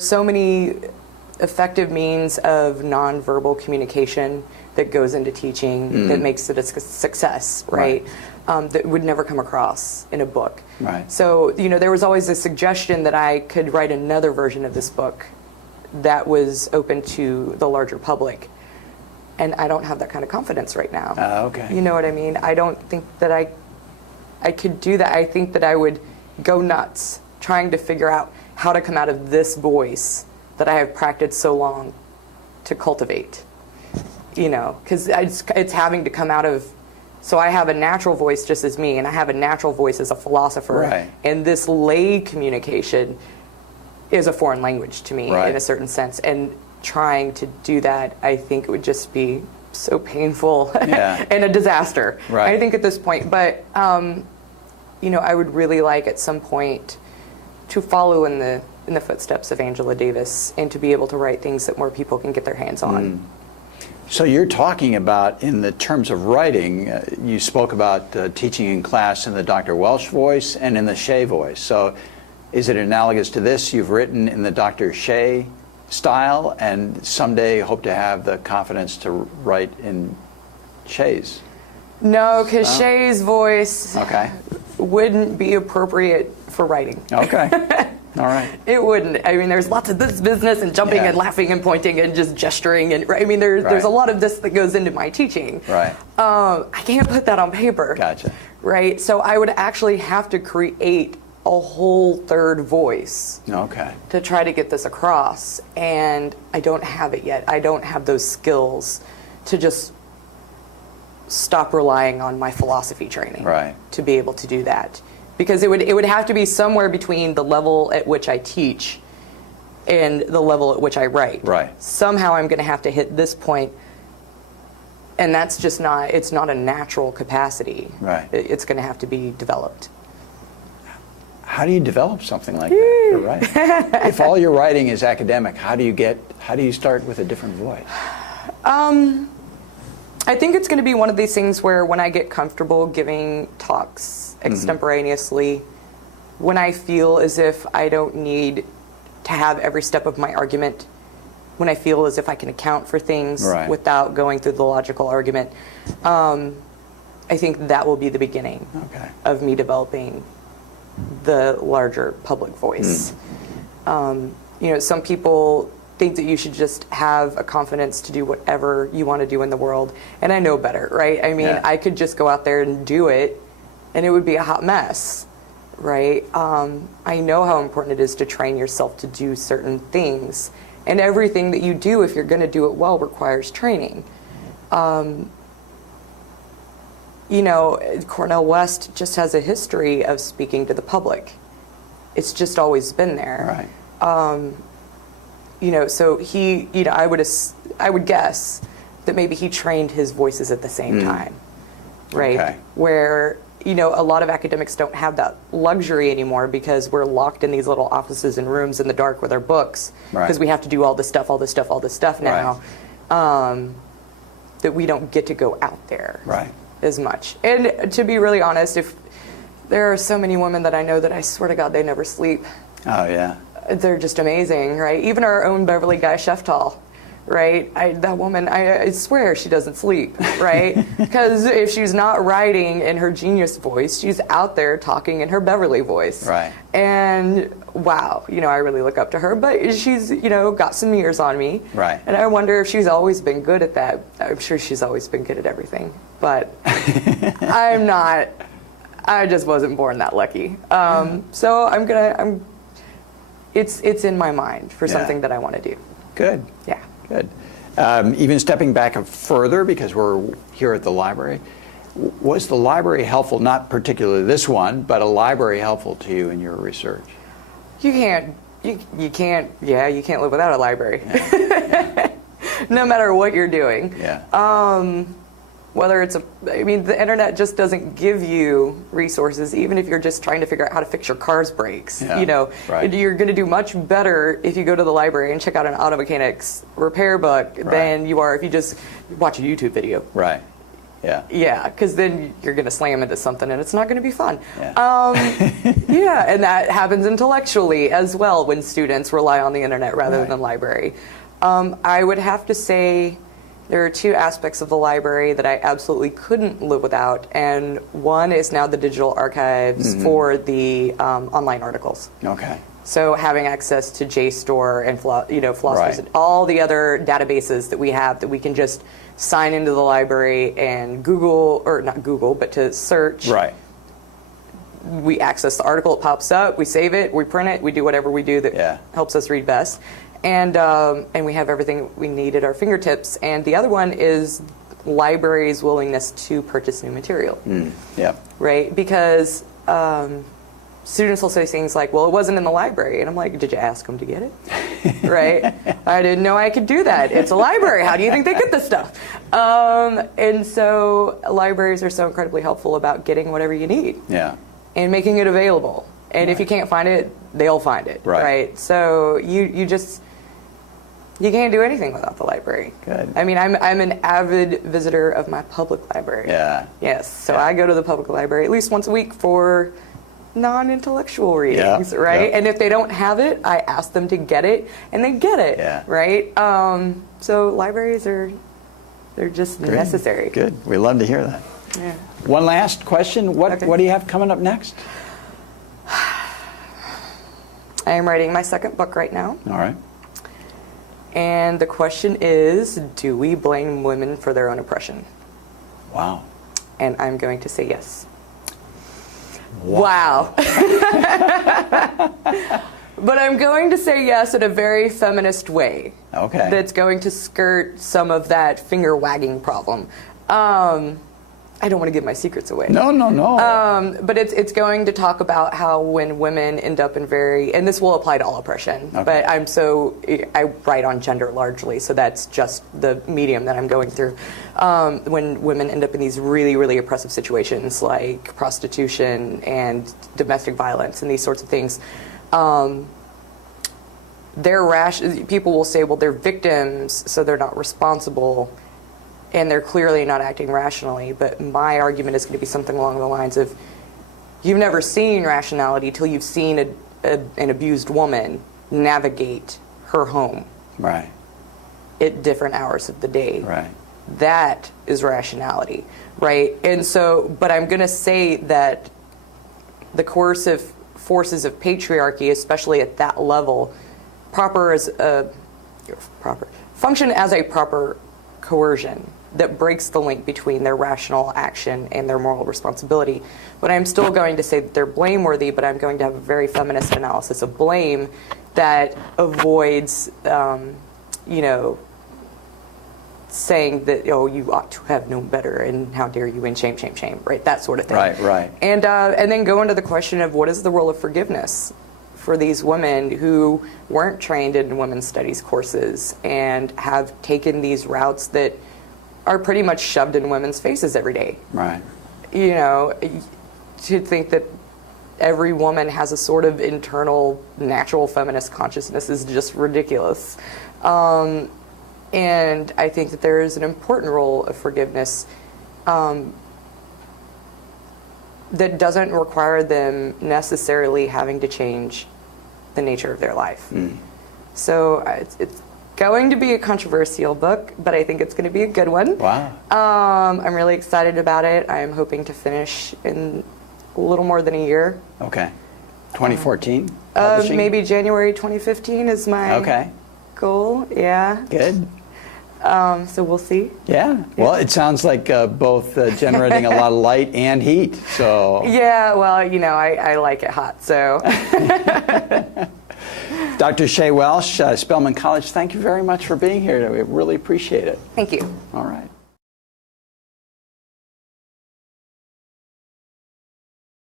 So many effective means of nonverbal communication that goes into teaching that makes it a success, right? That would never come across in a book. Right. So, there was always a suggestion that I could write another version of this book that was open to the larger public. And I don't have that kind of confidence right now. Okay. You know what I mean? I don't think that I could do that. I think that I would go nuts trying to figure out how to come out of this voice that I have practiced so long to cultivate. Because it's having to come out of, so I have a natural voice just as me, and I have a natural voice as a philosopher. Right. And this lay communication is a foreign language to me in a certain sense. And trying to do that, I think it would just be so painful and a disaster. Right. I think at this point, but I would really like at some point to follow in the footsteps of Angela Davis and to be able to write things that more people can get their hands on. So you're talking about, in the terms of writing, you spoke about teaching in class in the Dr. Welch voice and in the Shea voice. So is it analogous to this? You've written in the Dr. Shea style and someday hope to have the confidence to write in Shea's? No, because Shea's voice Okay. wouldn't be appropriate for writing. Okay. All right. It wouldn't. I mean, there's lots of this business and jumping and laughing and pointing and just gesturing and I mean, there's a lot of this that goes into my teaching. Right. I can't put that on paper. Gotcha. Right. So I would actually have to create a whole third voice. Okay. To try to get this across, and I don't have it yet. I don't have those skills to just stop relying on my philosophy training to be able to do that. Because it would have to be somewhere between the level at which I teach and the level at which I write. Right. Somehow I'm going to have to hit this point, and that's just not, it's not a natural capacity. Right. It's going to have to be developed. How do you develop something like that for writing? If all your writing is academic, how do you start with a different voice? I think it's going to be one of these things where when I get comfortable giving talks extemporaneously, when I feel as if I don't need to have every step of my argument, when I feel as if I can account for things without going through the logical argument, I think that will be the beginning of me developing the larger public voice. Some people think that you should just have a confidence to do whatever you want to do in the world, and I know better, right? I mean, I could just go out there and do it, and it would be a hot mess, right? I know how important it is to train yourself to do certain things, and everything that you do, if you're going to do it well, requires training. Cornel West just has a history of speaking to the public. It's just always been there. Right. So he, I would guess that maybe he trained his voices at the same time, right? Okay. Where, a lot of academics don't have that luxury anymore because we're locked in these little offices and rooms in the dark with our books because we have to do all this stuff now, that we don't get to go out there as much. And to be really honest, if there are so many women that I know that I swear to God they never sleep. Oh, yeah. They're just amazing, right? Even our own Beverly Guy Sheftal, right? That woman, I swear she doesn't sleep, right? Because if she's not writing in her genius voice, she's out there talking in her Beverly voice. Right. And wow, I really look up to her, but she's, got some years on me. Right. And I wonder if she's always been good at that. I'm sure she's always been good at everything, but I'm not. I just wasn't born that lucky. So it's in my mind for something that I want to do. Good. Yeah. Good. Even stepping back further, because we're here at the library, was the library helpful, not particularly this one, but a library helpful to you in your research? You can't live without a library. Yeah. No matter what you're doing. Yeah. Whether it's the internet just doesn't give you resources, even if you're just trying to figure out how to fix your car's brakes. Yeah, You're going to do much better if you go to the library and check out an auto mechanics repair book than you are if you just watch a YouTube video. Right. Yeah. Yeah, because then you're going to slam into something and it's not going to be fun. Yeah. Yeah, and that happens intellectually as well when students rely on the internet rather Right. than library. I would have to say there are two aspects of the library that I absolutely couldn't live without, and one is now the digital archives for the online articles. Okay. So having access to JSTOR and Philosophers, Right. all the other databases that we have that we can just sign into the library and Google, or not Google, but to search. Right. We access the article, it pops up, we save it, we print it, we do whatever we do that Yeah. helps us read best. And we have everything we need at our fingertips. And the other one is libraries' willingness to purchase new material. Yep. Right? Because students will say things like, well, it wasn't in the library. And I'm like, did you ask them to get it? Right? I didn't know I could do that. It's a library. How do you think they get this stuff? And so libraries are so incredibly helpful about getting whatever you need Yeah. and making it available. And if you can't find it, they'll find it. Right. So you can't do anything without the library. Good. I mean, I'm an avid visitor of my public library. Yeah. Yes. So Yeah. I go to the public library at least once a week for non-intellectual readings, Yeah. right? Yeah. And if they don't have it, I ask them to get it, and they get it, Yeah. right? So libraries they're just Great. necessary. Good. We love to hear that. Yeah. One last question. What Okay. What do you have coming up next? I am writing my second book right now. All right. And the question is, do we blame women for their own oppression? Wow. And I'm going to say yes. Wow. But I'm going to say yes in a very feminist way. Okay. That's going to skirt some of that finger wagging problem. I don't want to give my secrets away. No. But it's going to talk about how when women end up in and this will apply to all oppression, Okay. but I write on gender largely, so that's just the medium that I'm going through. When women end up in these really, really oppressive situations like prostitution and domestic violence and these sorts of things, people will say, well, they're victims, so they're not responsible. And they're clearly not acting rationally, but my argument is going to be something along the lines of, you've never seen rationality till you've seen an abused woman navigate her home Right. at different hours of the day. Right. That is rationality, right? And so, but I'm going to say that the coercive forces of patriarchy, especially at that level, function as a proper coercion that breaks the link between their rational action and their moral responsibility. But I'm still going to say that they're blameworthy, but I'm going to have a very feminist analysis of blame that avoids, saying that, oh, you ought to have known better, and how dare you, and shame, shame, shame, right? That sort of thing. Right. And then go into the question of what is the role of forgiveness for these women who weren't trained in women's studies courses and have taken these routes that are pretty much shoved in women's faces every day. Right. To think that every woman has a sort of internal natural feminist consciousness is just ridiculous. And I think that there is an important role of forgiveness that doesn't require them necessarily having to change the nature of their life. So it's going to be a controversial book, but I think it's going to be a good one. Wow. I'm really excited about it. I'm hoping to finish in a little more than a year. Okay. 2014? Publishing? Maybe January 2015 is my goal. Yeah. Good. So we'll see. Yeah. Well, it sounds like both generating a lot of light and heat. So. Yeah. Well, I like it hot. So. Dr. Shay Welch, Spelman College, thank you very much for being here. We really appreciate it. Thank you. All right.